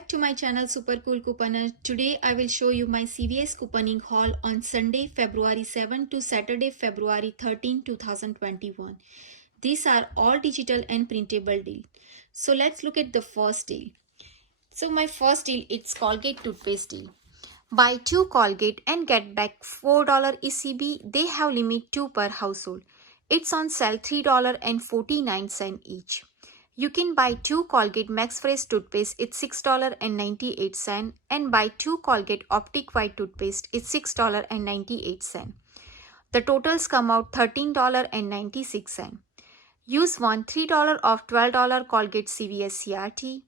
back to my channel Super Cool Couponer. Today I will show you my CVS couponing haul on Sunday, February 7 to Saturday, February 13, 2021. These are all digital and printable deal. So let's look at the first deal. So my first deal, it's Colgate toothpaste deal. Buy 2 Colgate and get back $4 ECB. They have limit 2 per household. It's on sale $3.49 each. You can buy 2 Colgate Max Fresh toothpaste, it's $6.98, and buy 2 Colgate Optic White toothpaste, it's $6.98. The totals come out $13.96. Use one $3 off $12 Colgate CVS CRT.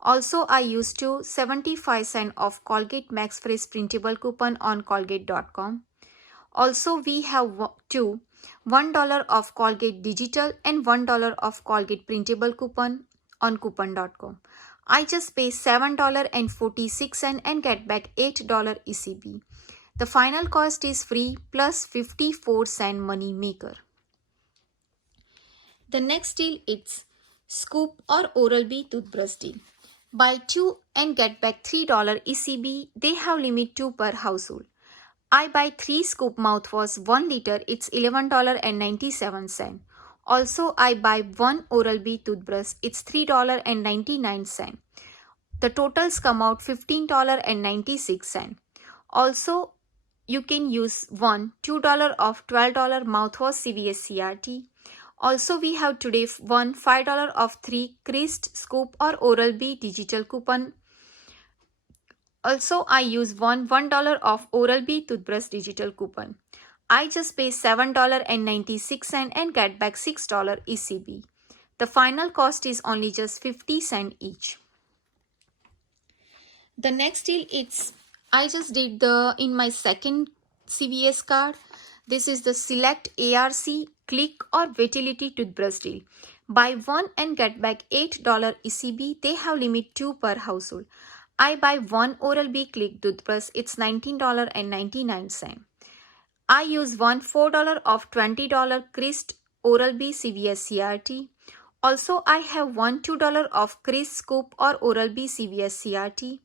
Also, I used 75 cents off Colgate Max Fresh printable coupon on Colgate.com. Also, we have two $1 off Colgate digital and $1 off Colgate printable coupon on coupon.com. I just pay $7.46 and get back $8 ECB. The final cost is free plus 54-cent money maker. The next deal is Scoop or Oral-B toothbrush deal. Buy 2 and get back $3 ECB. They have limit 2 per household. I buy 3 Scoop mouthwash 1 liter, it's $11.97. Also, I buy 1 Oral-B toothbrush, it's $3.99. The totals come out $15.96. Also, you can use one $2 off $12 mouthwash CVS CRT. Also, we have today one $5 off 3 Crest Scoop or Oral-B digital coupon. Also, I use one $1 off Oral-B toothbrush digital coupon. I just pay $7.96 and get back $6 ECB. The final cost is only just 50 cents each. The next deal is, I just did in my second CVS card. This is the Select ARC Click or Vitality toothbrush deal. Buy 1 and get back $8 ECB. They have limit 2 per household. I buy 1 Oral-B Click toothbrush, it's $19.99. I use one $4 off $20 Crest Oral-B CVS CRT. Also, I have one $2 off Crest Scoop or Oral-B CVS CRT.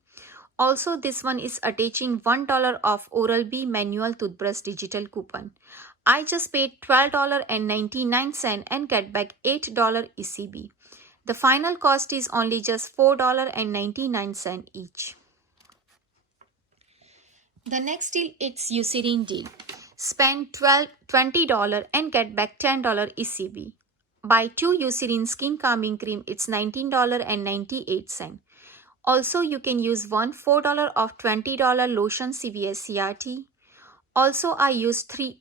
Also, this one is attaching $1 off Oral-B manual toothbrush digital coupon. I just paid $12.99 and get back $8 ECB. The final cost is only just $4.99 each. The next deal is Eucerin deal. Spend $20 and get back $10 ECB. Buy 2 Eucerin skin calming cream, it's $19.98. Also, you can use one $4 off $20 lotion CVS CRT. Also, I use two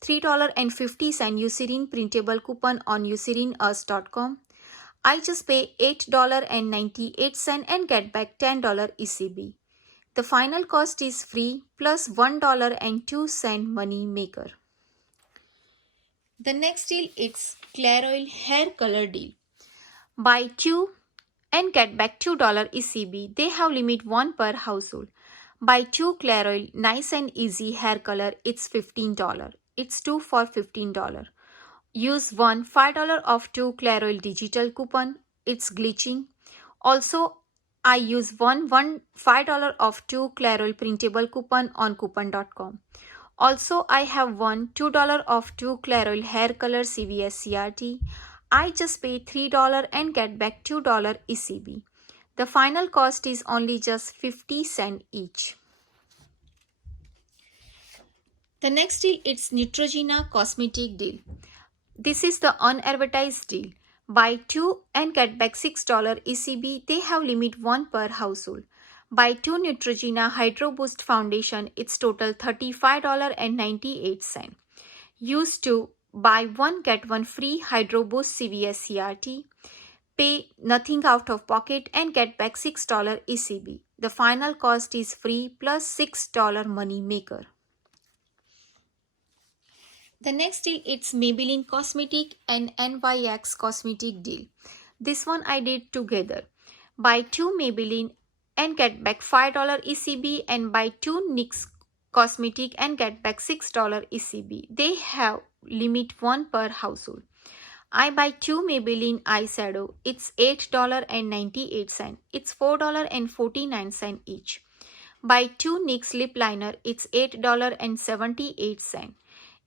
$3.50 Eucerin printable coupon on EucerinUs.com. I just pay $8.98 and get back $10 ECB. The final cost is free plus $1.02 money maker. The next deal is Clairol hair color deal. Buy 2 and get back $2 ECB. They have limit 1 per household. Buy 2 Clairol Nice and Easy hair color, it's $15. It's 2 for $15. Use one $5 off 2 Clairol digital coupon, it's glitching. Also, I use one $5 off 2 Clairol printable coupon on coupon.com. Also, I have one $2 off 2 Clairol hair color CVS CRT. I just pay $3 and get back $2 ECB. The final cost is only just 50 cents each. The next deal is Neutrogena cosmetic deal. This is the unadvertised deal. Buy 2 and get back $6 ECB. They have limit 1 per household. Buy 2 Neutrogena Hydro Boost Foundation. It's total $35.98. Use 2. Buy 1 get 1 free Hydro Boost CVS CRT. Pay nothing out of pocket and get back $6 ECB. The final cost is free plus $6 money maker. The next deal is Maybelline Cosmetic and NYX Cosmetic deal. This one I did together. Buy 2 Maybelline and get back $5 ECB and buy 2 NYX Cosmetic and get back $6 ECB. They have limit 1 per household. I buy 2 Maybelline eyeshadow. It's $8.98. It's $4.49 each. Buy 2 NYX lip liner. It's $8.78.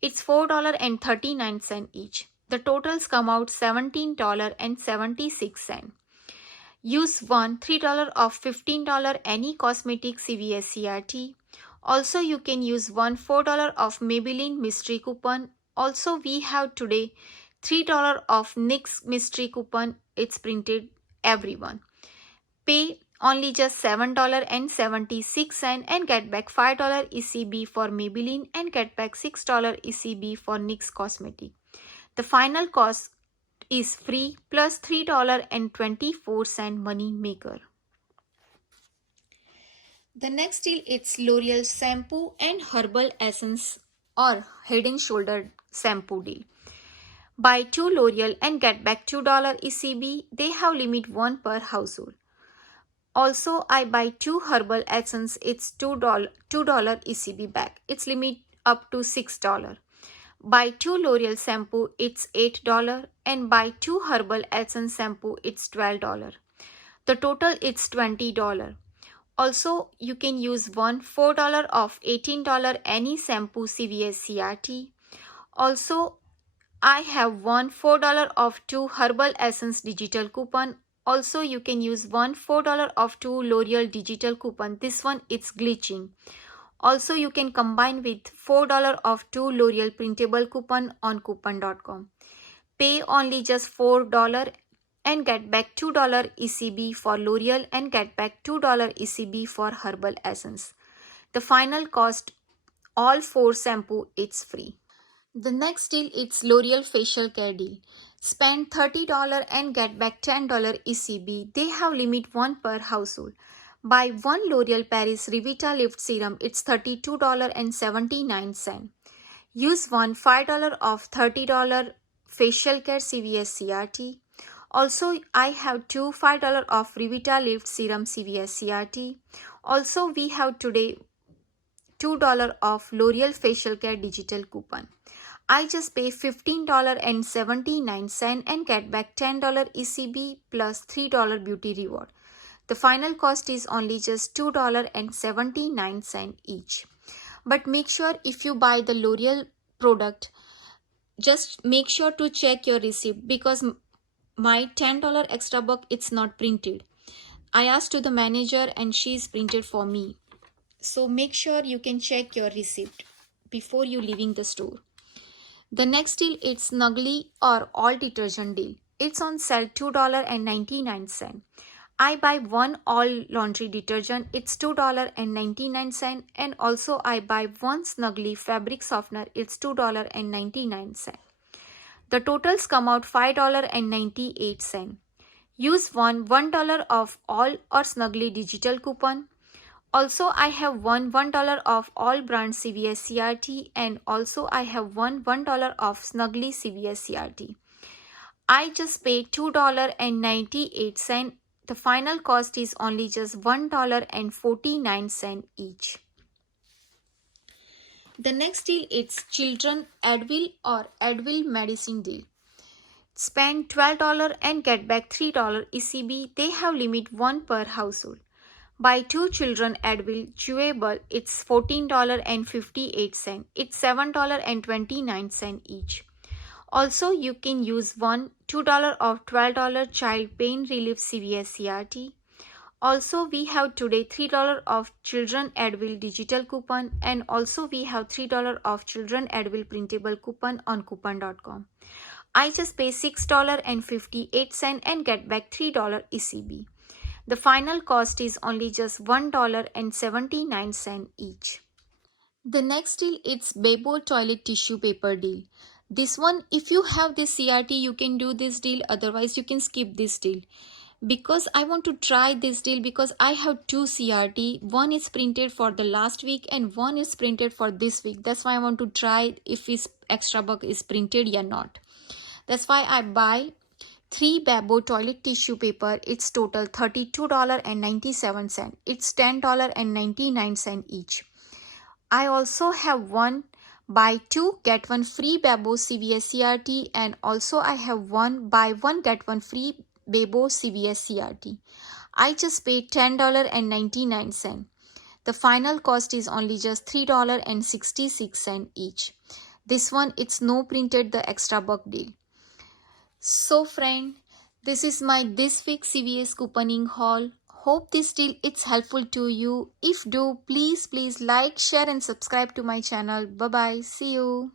It's $4.39 each. The totals come out $17.76. Use one $3 off $15 any cosmetic CVS CRT. Also, you can use one $4 off Maybelline mystery coupon. Also, we have today $3 off NYX mystery coupon. It's printed everyone. Pay only just $7.76 and get back $5 ECB for Maybelline and get back $6 ECB for NYX cosmetic. The final cost is free plus $3.24 money maker. The next deal is L'Oreal shampoo and herbal essence or head and shoulder shampoo deal. Buy 2 L'Oreal and get back $2 ECB. They have limit 1 per household. Also, I buy 2 herbal essence. It's $2 ECB back. It's limit up to $6. Buy 2 L'Oreal shampoo. It's $8 and buy 2 herbal essence shampoo. It's $12. The total is $20. Also, you can use one $4 off $18 any shampoo CVS CRT. Also, I have one $4 off 2 herbal essence digital coupon. Also, you can use one $4 off 2 L'Oreal digital coupon. This one it's glitching. Also, you can combine with $4 off 2 L'Oreal printable coupon on coupon.com. Pay only just $4 and get back $2 ECB for L'Oreal and get back $2 ECB for herbal essence. The final cost, all 4 shampoo, it's free. The next deal is L'Oreal facial care deal. Spend $30 and get back $10 ECB. They have limit 1 per household. Buy 1 L'Oreal Paris Revita Lift Serum. It's $32.79. Use one $5 off $30 facial care CVS CRT. Also, I have 2 $5 off Revita Lift Serum CVS CRT. Also, we have today $2 off L'Oreal facial care digital coupon. I just pay $15.79 and get back $10 ECB plus $3 beauty reward. The final cost is only just $2.79 each. But make sure if you buy the L'Oreal product, just make sure to check your receipt because my $10 extra buck it's not printed. I asked to the manager and she's printed for me. So make sure you can check your receipt before you leaving the store. The next deal is Snuggly or all detergent deal. It's on sale $2.99. I buy 1 all laundry detergent. It's $2.99 and also I buy 1 Snuggly fabric softener. It's $2.99. The totals come out $5.98. Use one $1 off all or Snuggly digital coupon. Also, I have one $1 off all brand CVS CRT and also I have one $1 off Snuggly CVS CRT. I just paid $2.98. The final cost is only just $1.49 each. The next deal is Children Advil or Advil medicine deal. Spend $12 and get back $3 ECB. They have limit 1 per household. Buy 2 Children Advil chewable. It's $14.58. It's $7.29 each. Also, you can use one $2 off $12 child pain relief CVS CRT. Also, we have today $3 off Children Advil digital coupon and also we have $3 off Children Advil printable coupon on coupon.com. I just pay $6.58 and get back $3 ECB. The final cost is only just $1.79 each. The next deal is Bebo toilet tissue paper deal. This one, if you have this CRT, you can do this deal. Otherwise, you can skip this deal. Because I want to try this deal because I have 2 CRT. One is printed for the last week and one is printed for this week. That's why I want to try if this extra buck is printed or not. That's why I buy 3 Bebo toilet tissue paper. It's total $32.97. It's $10.99 each. I also have one buy 2 get 1 free Bebo CVS CRT, and also I have one buy 1 get 1 free Bebo CVS CRT. I just paid $10.99. The final cost is only just $3.66 each. This one it's no printed the extra buck deal. So friend, this is my this week CVS couponing haul. Hope this deal is helpful to you. If do, please like, share and subscribe to my channel. Bye bye. See you.